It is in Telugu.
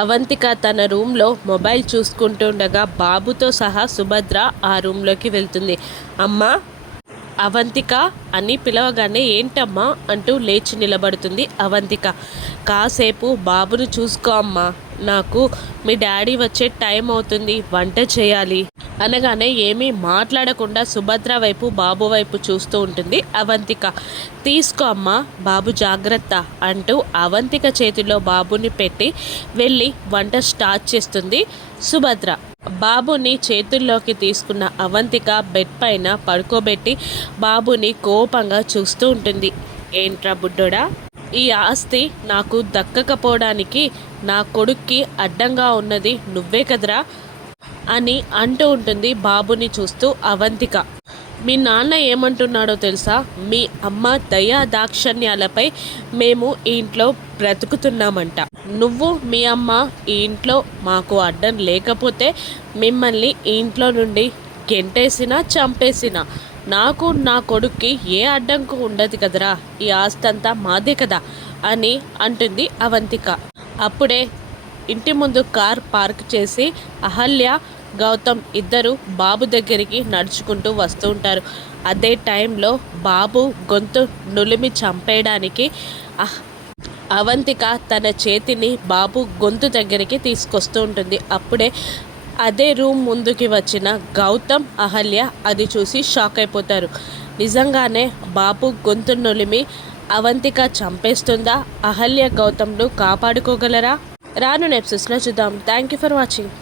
అవంతిక తన రూమ్లో మొబైల్ చూసుకుంటుండగా బాబుతో సహా సుభద్ర ఆ రూమ్లోకి వెళ్తుంది. అమ్మా అవంతిక అని పిలవగానే ఏంటమ్మా అంటూ లేచి నిలబడుతుంది అవంతిక. కాసేపు బాబును చూసుకో అమ్మా, నాకు మీ డాడీ వచ్చే టైం అవుతుంది, వంట చేయాలి అనగానే ఏమీ మాట్లాడకుండా సుభద్ర వైపు బాబు వైపు చూస్తూ ఉంటుంది అవంతిక. తీసుకో అమ్మా, బాబు జాగ్రత్త అంటూ అవంతిక చేతిలో బాబుని పెట్టి వెళ్ళి వంట స్టార్ట్ చేస్తుంది సుభద్ర. బాబుని చేతుల్లోకి తీసుకున్న అవంతిక బెడ్ పైన పడుకోబెట్టి బాబుని కోపంగా చూస్తూ ఉంటుంది. ఏంట్రా బుడ్డోడా, ఈ ఆస్తి నాకు దక్కకపోవడానికి నా కొడుక్కి అడ్డంగా ఉన్నది నువ్వే కదరా అని అంటూ ఉంటుంది బాబుని చూస్తూ అవంతిక. మీ నాన్న ఏమంటున్నాడో తెలుసా? మీ అమ్మ దయా దాక్షణ్యాలపై మేము ఈ ఇంట్లో బ్రతుకుతున్నామంట. నువ్వు మీ అమ్మ ఈ ఇంట్లో మాకు అడ్డం లేకపోతే మిమ్మల్ని ఈ ఇంట్లో నుండి గెంటేసినా చంపేసినా నాకు నా కొడుక్కి ఏ అడ్డంకు ఉండదు కదరా, ఈ ఆస్తి అంతా మాదే కదా అని అంటుంది అవంతిక. అప్పుడే ఇంటి ముందు కార్ పార్క్ చేసి అహల్య గౌతమ్ ఇద్దరు బాబు దగ్గరికి నడుచుకుంటూ వస్తూ ఉంటారు. అదే టైంలో బాబు గొంతు నులిమి చంపేయడానికి అవంతిక తన చేతిని బాబు గొంతు దగ్గరికి తీసుకొస్తూ ఉంటుంది. అప్పుడే అదే రూమ్ ముందుకి వచ్చిన గౌతమ్ అహల్య అది చూసి షాక్ అయిపోతారు. నిజంగానే బాబు గొంతు నులిమి అవంతిక చంపేస్తుందా? అహల్య గౌతమ్ను కాపాడుకోగలరా? రాను ఎపిసోడ్స్లో చూద్దాం. Thank you for watching.